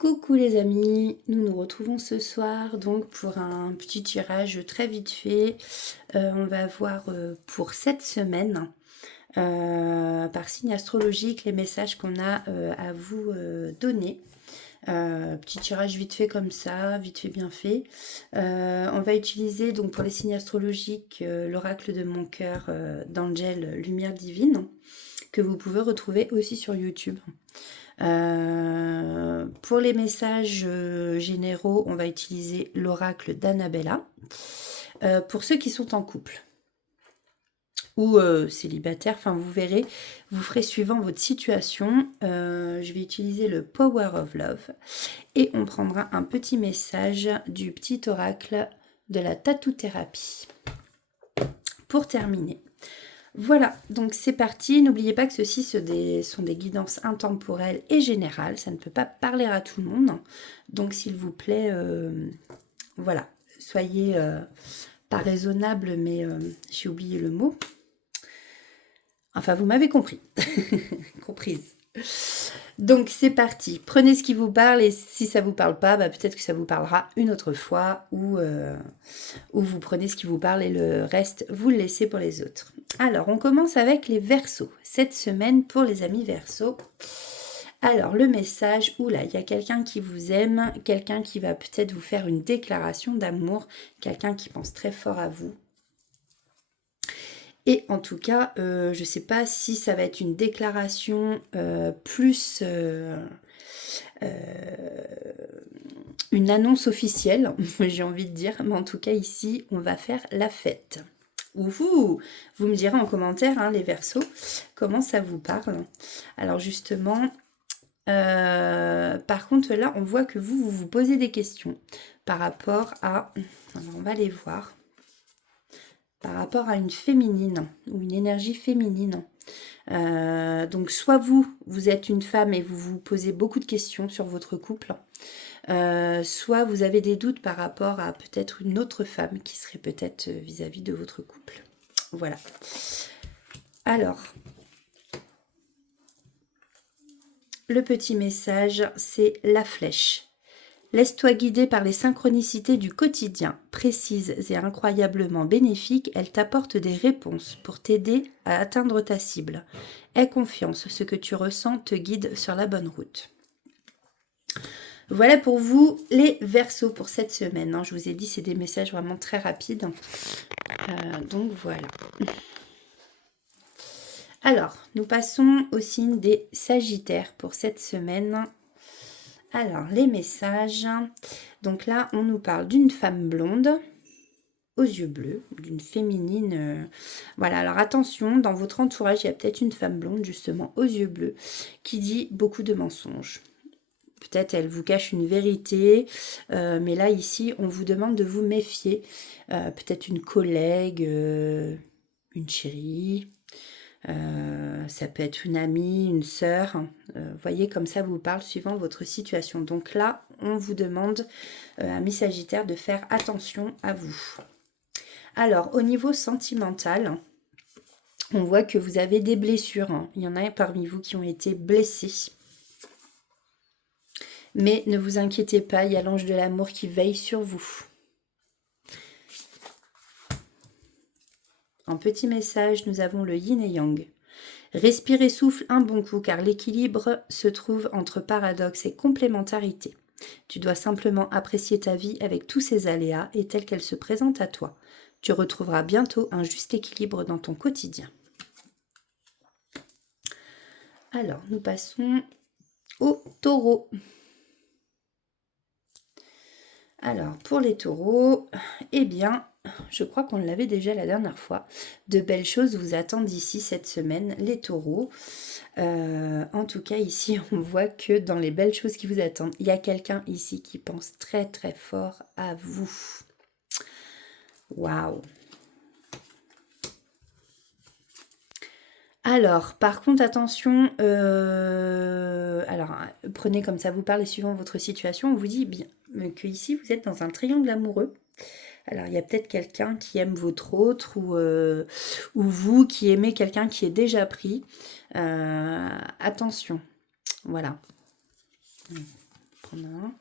Coucou les amis, nous nous retrouvons ce soir donc pour un petit tirage très vite fait. On va voir pour cette semaine par signe astrologique les messages qu'on a à vous donner. Petit tirage vite fait comme ça, vite fait bien fait. On va utiliser donc pour les signes astrologiques l'oracle de mon cœur d'Angel Lumière Divine que vous pouvez retrouver aussi sur YouTube. Pour les messages généraux, on va utiliser l'oracle d'Annabella. Pour ceux qui sont en couple ou célibataires, enfin vous verrez, vous ferez suivant votre situation. Je vais utiliser le Power of Love et on prendra un petit message du petit oracle de la tattoo-thérapie. Pour terminer. Voilà, donc c'est parti. N'oubliez pas que ceux-ci sont des guidances intemporelles et générales. Ça ne peut pas parler à tout le monde. Donc s'il vous plaît, voilà, soyez pas raisonnable, mais j'ai oublié le mot. Enfin, vous m'avez compris. Comprise. Donc c'est parti. Prenez ce qui vous parle et si ça vous parle pas, peut-être que ça vous parlera une autre fois ou vous prenez ce qui vous parle et le reste, vous le laissez pour les autres. Alors, on commence avec les Verseaux. Cette semaine pour les amis Verseaux. Alors, le message, oula, il y a quelqu'un qui vous aime, quelqu'un qui va peut-être vous faire une déclaration d'amour, quelqu'un qui pense très fort à vous. Et en tout cas, je ne sais pas si ça va être une déclaration plus une annonce officielle, j'ai envie de dire. Mais en tout cas, ici, on va faire la fête. Ouhou, vous me direz en commentaire, les Verseaux, comment ça vous parle. Alors justement, par contre, là, on voit que vous vous posez des questions par rapport à... Alors, on va les voir. Par rapport à une féminine ou une énergie féminine. Donc soit vous êtes une femme et vous vous posez beaucoup de questions sur votre couple, soit vous avez des doutes par rapport à peut-être une autre femme qui serait peut-être vis-à-vis de votre couple. Voilà. Alors, le petit message, c'est la flèche. Laisse-toi guider par les synchronicités du quotidien, précises et incroyablement bénéfiques, elles t'apportent des réponses pour t'aider à atteindre ta cible. Aie confiance, ce que tu ressens te guide sur la bonne route. Voilà pour vous les Verseaux pour cette semaine. Je vous ai dit, c'est des messages vraiment très rapides. Donc voilà. Alors, nous passons au signe des Sagittaires pour cette semaine. Alors, les messages. Donc là, on nous parle d'une femme blonde aux yeux bleus, d'une féminine. Voilà, alors attention, dans votre entourage, il y a peut-être une femme blonde, justement, aux yeux bleus, qui dit beaucoup de mensonges. Peut-être elle vous cache une vérité, mais là, ici, on vous demande de vous méfier. Peut-être une collègue, une chérie... ça peut être une amie, une sœur. Voyez, comme ça vous parle suivant votre situation. Donc là, on vous demande, amis Sagittaires, de faire attention à vous. Alors, au niveau sentimental, on voit que vous avez des blessures. Il y en a parmi vous qui ont été blessés. Mais ne vous inquiétez pas, il y a l'ange de l'amour qui veille sur vous. En petit message, nous avons le yin et yang. Respire et souffle un bon coup car l'équilibre se trouve entre paradoxe et complémentarité. Tu dois simplement apprécier ta vie avec tous ses aléas et telle qu'elle se présente à toi. Tu retrouveras bientôt un juste équilibre dans ton quotidien. Alors, nous passons au taureau. Alors, pour les taureaux, eh bien, je crois qu'on l'avait déjà la dernière fois. De belles choses vous attendent ici cette semaine, les taureaux. En tout cas, ici, on voit que dans les belles choses qui vous attendent, il y a quelqu'un ici qui pense très très fort à vous. Waouh! Alors, par contre, attention, alors prenez comme ça vous parle et suivant votre situation, on vous dit bien que ici vous êtes dans un triangle amoureux. Alors, il y a peut-être quelqu'un qui aime votre autre ou vous qui aimez quelqu'un qui est déjà pris. Attention, voilà. prendre un.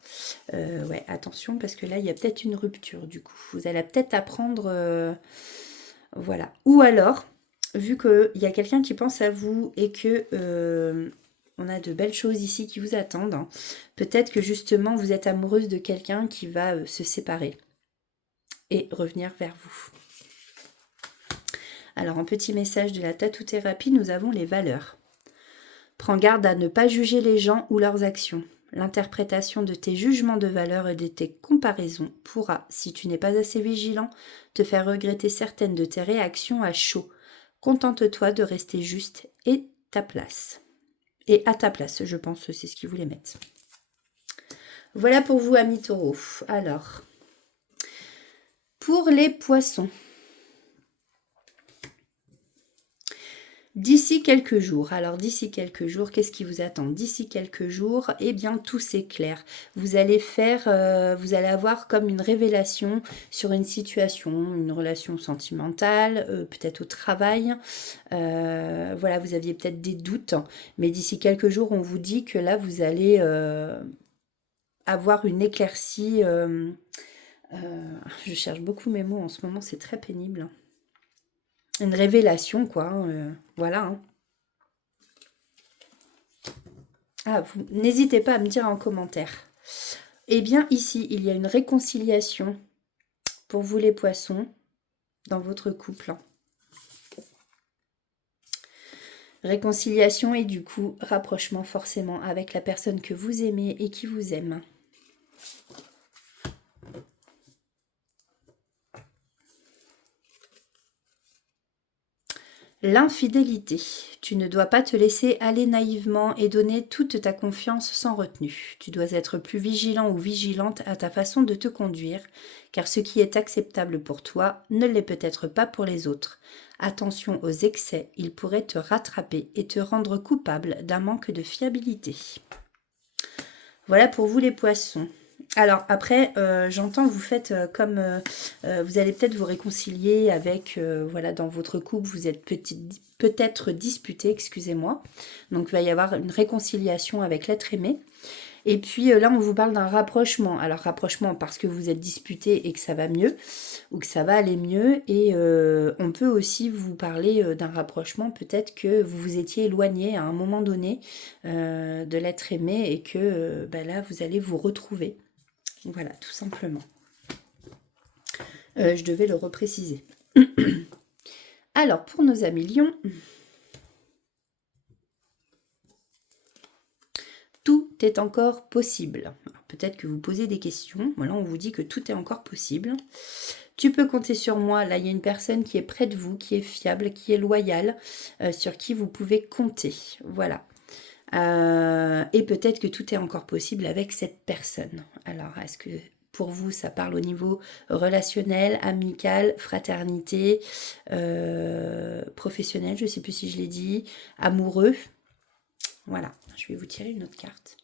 Ouais, attention, parce que là, il y a peut-être une rupture, du coup. Vous allez peut-être apprendre... voilà. Ou alors, vu qu'il y a quelqu'un qui pense à vous et que... on a de belles choses ici qui vous attendent, hein, peut-être que justement, vous êtes amoureuse de quelqu'un qui va se séparer et revenir vers vous. Alors, en petit message de la tatou-thérapie, nous avons les valeurs. Prends garde à ne pas juger les gens ou leurs actions. L'interprétation de tes jugements de valeur et de tes comparaisons pourra, si tu n'es pas assez vigilant, te faire regretter certaines de tes réactions à chaud. Contente-toi de rester juste et ta place. Et à ta place, je pense, c'est ce qu'ils voulaient mettre. Voilà pour vous, amis taureaux. Alors, pour les poissons. D'ici quelques jours, alors d'ici quelques jours, qu'est-ce qui vous attend? D'ici quelques jours, eh bien tout s'éclaire. Vous allez vous allez avoir comme une révélation sur une situation, une relation sentimentale, peut-être au travail. Voilà, vous aviez peut-être des doutes, mais d'ici quelques jours, on vous dit que là, vous allez avoir une éclaircie. Je cherche beaucoup mes mots en ce moment, c'est très pénible. Une révélation, quoi. Voilà. Hein. Ah, n'hésitez pas à me dire en commentaire. Eh bien, ici, il y a une réconciliation pour vous les poissons dans votre couple. Réconciliation et du coup, rapprochement forcément avec la personne que vous aimez et qui vous aime. L'infidélité. Tu ne dois pas te laisser aller naïvement et donner toute ta confiance sans retenue. Tu dois être plus vigilant ou vigilante à ta façon de te conduire, car ce qui est acceptable pour toi ne l'est peut-être pas pour les autres. Attention aux excès, ils pourraient te rattraper et te rendre coupable d'un manque de fiabilité. Voilà pour vous les poissons. Alors après, j'entends vous faites comme... vous allez peut-être vous réconcilier avec... voilà, dans votre couple, vous êtes peut-être disputé, excusez-moi. Donc il va y avoir une réconciliation avec l'être aimé. Et puis là, on vous parle d'un rapprochement. Alors rapprochement parce que vous êtes disputé et que ça va mieux, ou que ça va aller mieux. Et on peut aussi vous parler d'un rapprochement, peut-être que vous vous étiez éloigné à un moment donné de l'être aimé et que là, vous allez vous retrouver. Voilà, tout simplement. Je devais le repréciser. Alors, pour nos amis lions, tout est encore possible. Peut-être que vous posez des questions. Voilà, on vous dit que tout est encore possible. Tu peux compter sur moi. Là, il y a une personne qui est près de vous, qui est fiable, qui est loyale, sur qui vous pouvez compter. Voilà. Et peut-être que tout est encore possible avec cette personne. Alors, est-ce que pour vous, ça parle au niveau relationnel, amical, fraternité, professionnel, je ne sais plus si je l'ai dit, amoureux? Voilà, je vais vous tirer une autre carte.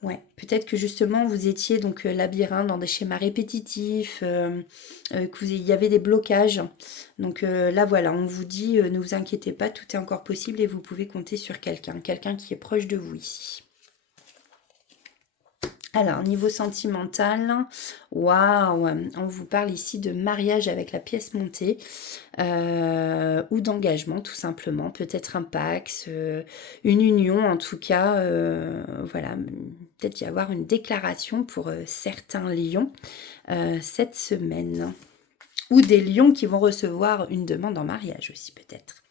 Ouais, peut-être que justement vous étiez donc labyrinthe dans des schémas répétitifs, qu'il y avait des blocages. Donc là voilà, on vous dit ne vous inquiétez pas, tout est encore possible et vous pouvez compter sur quelqu'un qui est proche de vous ici. Alors, niveau sentimental, waouh, on vous parle ici de mariage avec la pièce montée ou d'engagement tout simplement, peut-être un pax, une union en tout cas, voilà, peut-être y avoir une déclaration pour certains lions cette semaine. Ou des lions qui vont recevoir une demande en mariage aussi peut-être.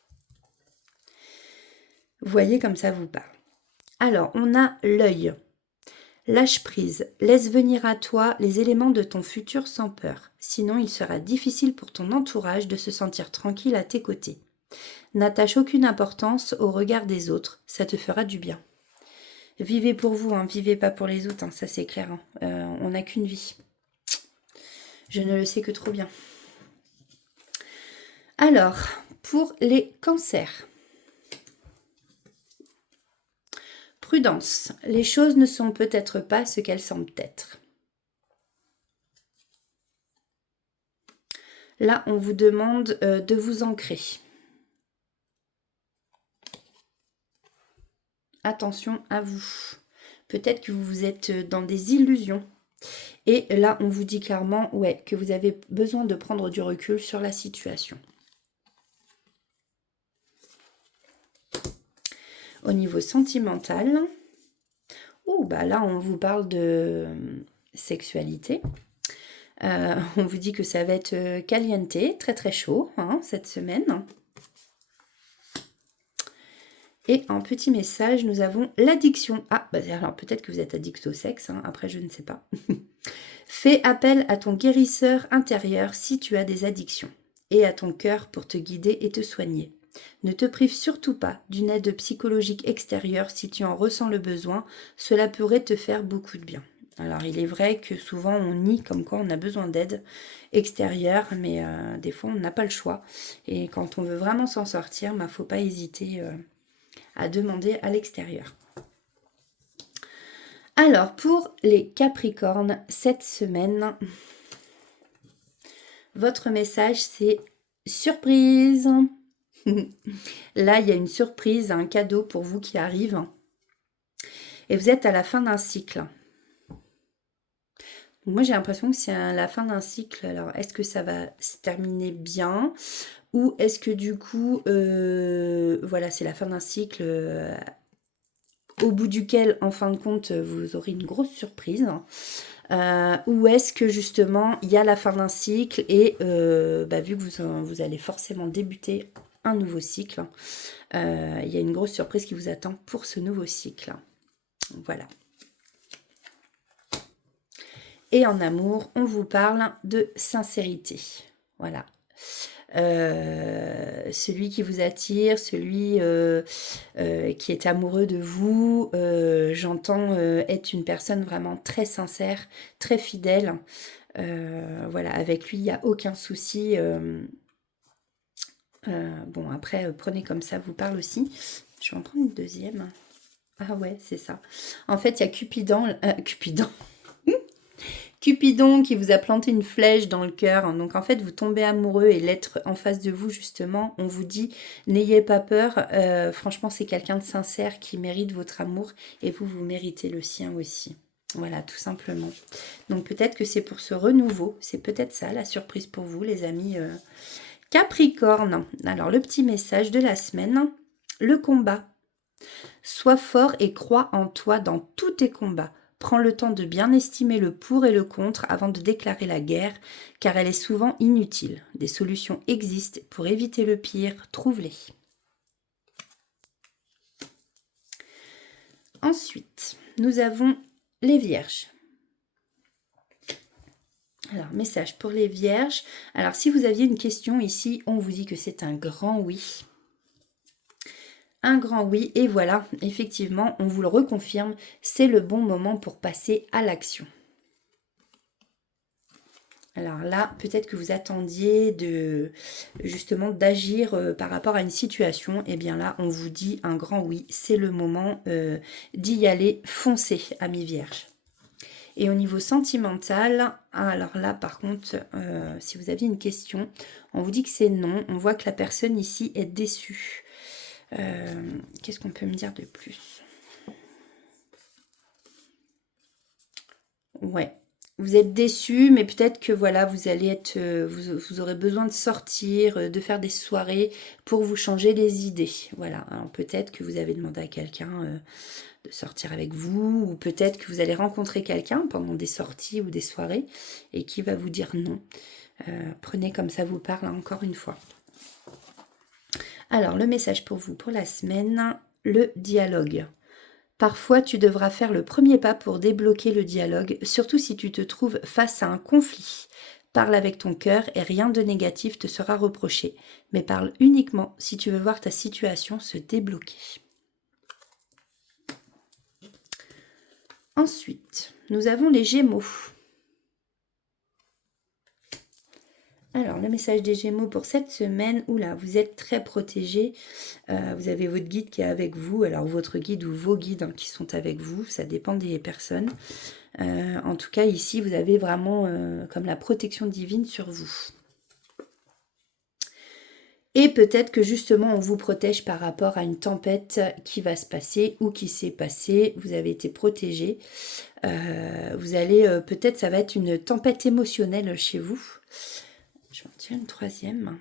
Vous voyez comme ça vous parle. Alors, on a l'œil. Lâche prise, laisse venir à toi les éléments de ton futur sans peur, sinon il sera difficile pour ton entourage de se sentir tranquille à tes côtés. N'attache aucune importance au regard des autres, ça te fera du bien. Vivez pour vous, hein, vivez pas pour les autres, hein, ça c'est clair. Hein. On n'a qu'une vie. Je ne le sais que trop bien. Alors, pour les cancers. Prudence, les choses ne sont peut-être pas ce qu'elles semblent être. Là, on vous demande de vous ancrer. Attention à vous. Peut-être que vous êtes dans des illusions. Et là, on vous dit clairement, ouais, que vous avez besoin de prendre du recul sur la situation. Au niveau sentimental, bah là, on vous parle de sexualité. On vous dit que ça va être caliente, très très chaud hein, cette semaine. Et en petit message, nous avons l'addiction. Ah, bah alors peut-être que vous êtes addict au sexe, hein, après je ne sais pas. Fais appel à ton guérisseur intérieur si tu as des addictions et à ton cœur pour te guider et te soigner. Ne te prive surtout pas d'une aide psychologique extérieure si tu en ressens le besoin, cela pourrait te faire beaucoup de bien. Alors il est vrai que souvent on nie comme quoi on a besoin d'aide extérieure, mais des fois on n'a pas le choix. Et quand on veut vraiment s'en sortir, il ne faut pas hésiter à demander à l'extérieur. Alors, pour les Capricornes, cette semaine, votre message, c'est surprise. Là, il y a une surprise, un cadeau pour vous qui arrive. Et vous êtes à la fin d'un cycle. Moi, j'ai l'impression que c'est la fin d'un cycle. Alors, est-ce que ça va se terminer bien? Ou est-ce que du coup, voilà, c'est la fin d'un cycle au bout duquel, en fin de compte, vous aurez une grosse surprise. Ou est-ce que justement, il y a la fin d'un cycle et vu que vous allez forcément débuter un nouveau cycle, il y a une grosse surprise qui vous attend pour ce nouveau cycle. Voilà. Et en amour, on vous parle de sincérité. Voilà. Celui qui vous attire, celui qui est amoureux de vous, j'entends être une personne vraiment très sincère, très fidèle. Voilà, avec lui, il n'y a aucun souci. Bon, après, prenez comme ça vous parle aussi. Je vais en prendre une deuxième. Ah ouais, c'est ça. En fait, il y a Cupidon qui vous a planté une flèche dans le cœur. Donc en fait, vous tombez amoureux et l'être en face de vous, justement, on vous dit, n'ayez pas peur. Franchement, c'est quelqu'un de sincère qui mérite votre amour et vous, vous méritez le sien aussi. Voilà, tout simplement. Donc peut-être que c'est pour ce renouveau. C'est peut-être ça, la surprise pour vous, les amis Capricorne. Alors, le petit message de la semaine. Le combat. Sois fort et crois en toi dans tous tes combats. Prends le temps de bien estimer le pour et le contre avant de déclarer la guerre, car elle est souvent inutile. Des solutions existent pour éviter le pire, trouve-les. Ensuite, nous avons les Vierges. Alors, message pour les Vierges. Alors, si vous aviez une question ici, on vous dit que c'est un grand oui. Un grand oui, et voilà, effectivement, on vous le reconfirme, c'est le bon moment pour passer à l'action. Alors là, peut-être que vous attendiez justement d'agir par rapport à une situation. Et bien là, on vous dit un grand oui, c'est le moment d'y aller, foncez, amis vierges. Et au niveau sentimental, alors là, par contre, si vous aviez une question, on vous dit que c'est non. On voit que la personne ici est déçue. Qu'est-ce qu'on peut me dire de plus? Ouais. Vous êtes déçu, mais peut-être que voilà, vous allez être, vous aurez besoin de sortir, de faire des soirées pour vous changer les idées. Voilà. Alors peut-être que vous avez demandé à quelqu'un de sortir avec vous, ou peut-être que vous allez rencontrer quelqu'un pendant des sorties ou des soirées et qui va vous dire non. Prenez comme ça vous parle encore une fois. Alors le message pour vous pour la semaine, le dialogue. Parfois, tu devras faire le premier pas pour débloquer le dialogue, surtout si tu te trouves face à un conflit. Parle avec ton cœur et rien de négatif te sera reproché, mais parle uniquement si tu veux voir ta situation se débloquer. Ensuite, nous avons les Gémeaux. Alors, le message des Gémeaux pour cette semaine, oula, vous êtes très protégés. Vous avez votre guide qui est avec vous. Alors, votre guide ou vos guides qui sont avec vous, ça dépend des personnes. En tout cas, ici, vous avez vraiment comme la protection divine sur vous. Et peut-être que justement on vous protège par rapport à une tempête qui va se passer ou qui s'est passée. Vous avez été protégé. Vous allez, peut-être ça va être une tempête émotionnelle chez vous. Je vais en tirer une troisième.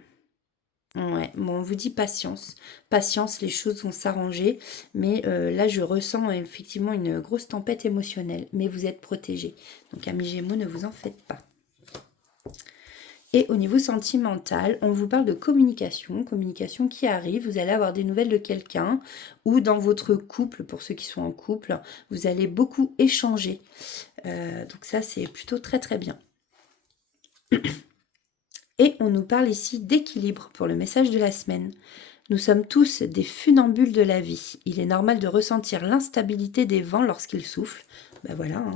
Ouais, bon, on vous dit patience. Patience, les choses vont s'arranger. Mais là, je ressens effectivement une grosse tempête émotionnelle. Mais vous êtes protégé. Donc, amis Gémeaux, ne vous en faites pas. Et au niveau sentimental, on vous parle de communication. Communication qui arrive. Vous allez avoir des nouvelles de quelqu'un. Ou dans votre couple, pour ceux qui sont en couple, vous allez beaucoup échanger. Donc ça, c'est plutôt très très bien. Et on nous parle ici d'équilibre pour le message de la semaine. Nous sommes tous des funambules de la vie. Il est normal de ressentir l'instabilité des vents lorsqu'ils soufflent. Ben voilà, hein,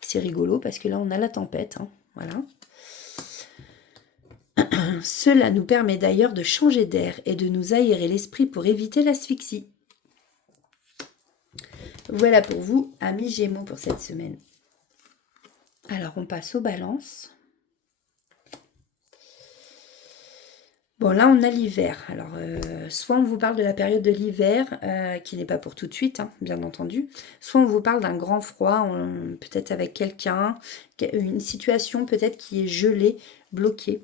c'est rigolo parce que là on a la tempête. Hein, voilà. Cela nous permet d'ailleurs de changer d'air et de nous aérer l'esprit pour éviter l'asphyxie. Voilà pour vous, amis Gémeaux, pour cette semaine. Alors on passe aux balances. Bon, là, on a l'hiver. Alors, soit on vous parle de la période de l'hiver, qui n'est pas pour tout de suite, hein, bien entendu. Soit on vous parle d'un grand froid, peut-être avec quelqu'un, une situation peut-être qui est gelée, bloquée.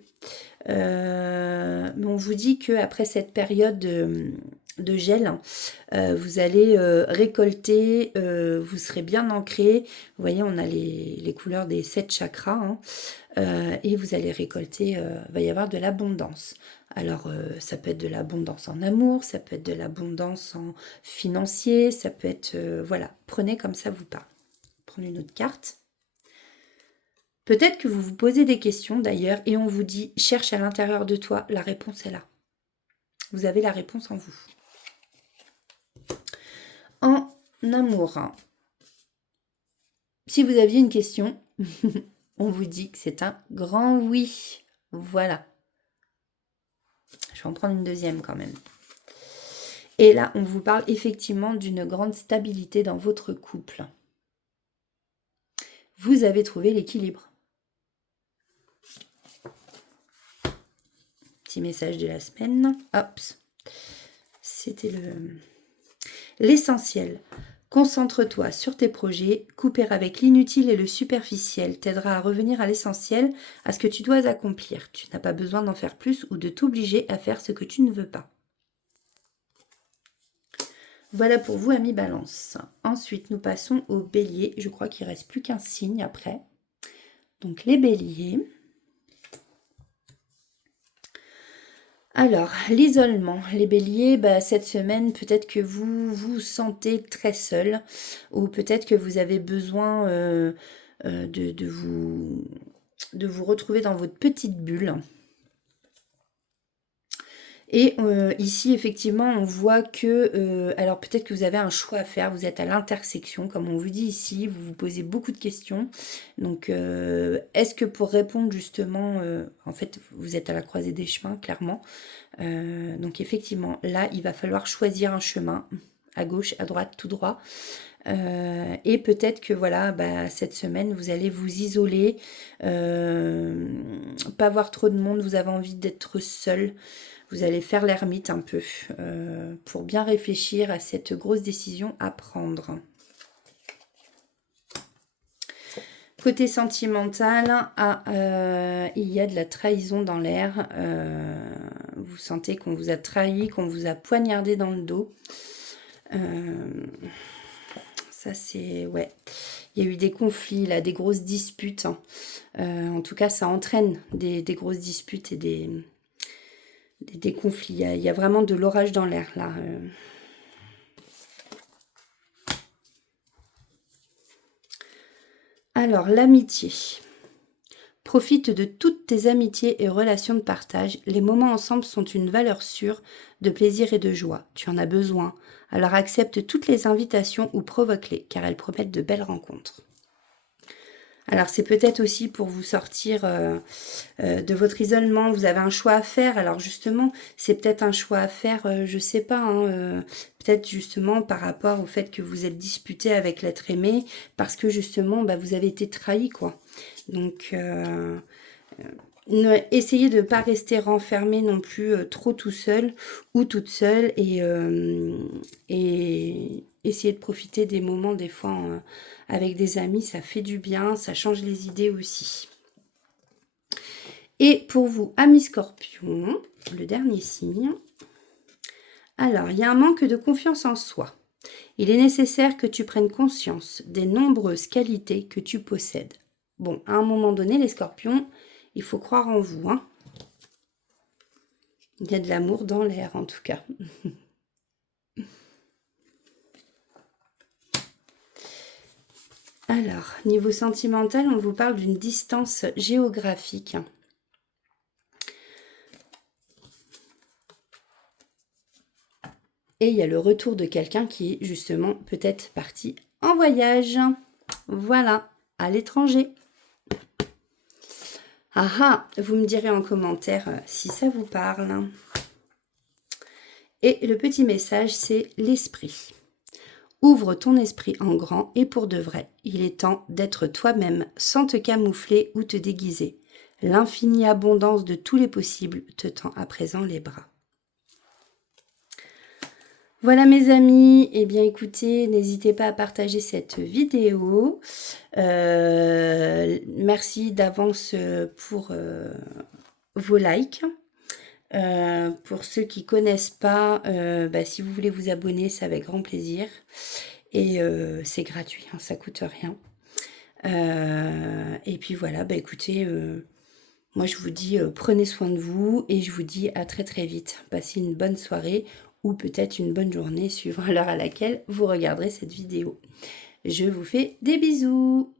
Mais on vous dit qu'après cette période de gel, vous allez récolter, vous serez bien ancré. Vous voyez, on a les couleurs des 7 chakras. Hein, et vous allez récolter, va y avoir de l'abondance. Alors, ça peut être de l'abondance en amour, ça peut être de l'abondance en financier, ça peut être... voilà, prenez comme ça vous parle. Prenez une autre carte. Peut-être que vous vous posez des questions d'ailleurs et on vous dit, cherche à l'intérieur de toi, la réponse est là. Vous avez la réponse en vous. En amour, hein. Si vous aviez une question, on vous dit que c'est un grand oui. Voilà. Je vais en prendre une deuxième quand même. Et là, on vous parle effectivement d'une grande stabilité dans votre couple. Vous avez trouvé l'équilibre. Petit message de la semaine. Hop. C'était l'essentiel. Concentre-toi sur tes projets. Couper avec l'inutile et le superficiel t'aidera à revenir à l'essentiel, à ce que tu dois accomplir. Tu n'as pas besoin d'en faire plus ou de t'obliger à faire ce que tu ne veux pas. Voilà pour vous, amis Balance. Ensuite, nous passons aux béliers. Je crois qu'il ne reste plus qu'un signe après. Donc, les béliers. Alors, l'isolement. Les béliers, cette semaine, peut-être que vous vous sentez très seul. Ou peut-être que vous avez besoin de vous retrouver dans votre petite bulle. Et ici, effectivement, on voit que, alors peut-être que vous avez un choix à faire, vous êtes à l'intersection, comme on vous dit ici, vous vous posez beaucoup de questions. Donc, est-ce que pour répondre justement, en fait, vous êtes à la croisée des chemins, clairement. Donc, effectivement, là, il va falloir choisir un chemin, à gauche, à droite, tout droit. Et peut-être que voilà, cette semaine, vous allez vous isoler, pas voir trop de monde, vous avez envie d'être seul. Vous allez faire l'ermite un peu pour bien réfléchir à cette grosse décision à prendre. Côté sentimental, il y a de la trahison dans l'air. Vous sentez qu'on vous a trahi, qu'on vous a poignardé dans le dos. Ça c'est... ouais. Il y a eu des conflits, là, des grosses disputes. Hein. En tout cas, ça entraîne des grosses disputes et des conflits. Il y a vraiment de l'orage dans l'air, là. Alors, l'amitié. Profite de toutes tes amitiés et relations de partage. Les moments ensemble sont une valeur sûre de plaisir et de joie. Tu en as besoin. Alors accepte toutes les invitations ou provoque-les, car elles promettent de belles rencontres. Alors c'est peut-être aussi pour vous sortir de votre isolement, vous avez un choix à faire. Alors justement, c'est peut-être un choix à faire, je sais pas, hein, peut-être justement par rapport au fait que vous êtes disputé avec l'être aimé, parce que justement, vous avez été trahi, quoi. Donc, essayez de ne pas rester renfermé non plus trop tout seul ou toute seule et essayez de profiter des moments des fois avec des amis, ça fait du bien, ça change les idées aussi. Et pour vous, amis Scorpion, le dernier signe. Alors, il y a un manque de confiance en soi. Il est nécessaire que tu prennes conscience des nombreuses qualités que tu possèdes. Bon, à un moment donné, les Scorpions, il faut croire en vous, hein. Il y a de l'amour dans l'air, en tout cas. Alors, niveau sentimental, on vous parle d'une distance géographique. Et il y a le retour de quelqu'un qui est justement peut-être parti en voyage. Voilà, à l'étranger. Ah ah, vous me direz en commentaire si ça vous parle. Et le petit message, c'est l'esprit. Ouvre ton esprit en grand et pour de vrai. Il est temps d'être toi-même sans te camoufler ou te déguiser. L'infinie abondance de tous les possibles te tend à présent les bras. Voilà mes amis, eh bien écoutez, n'hésitez pas à partager cette vidéo. Merci d'avance pour vos likes. Pour ceux qui ne connaissent pas, si vous voulez vous abonner, c'est avec grand plaisir. Et c'est gratuit, hein, ça coûte rien. Et puis voilà, écoutez, moi je vous dis prenez soin de vous et je vous dis à très très vite. Passez une bonne soirée ou peut-être une bonne journée suivant l'heure à laquelle vous regarderez cette vidéo. Je vous fais des bisous.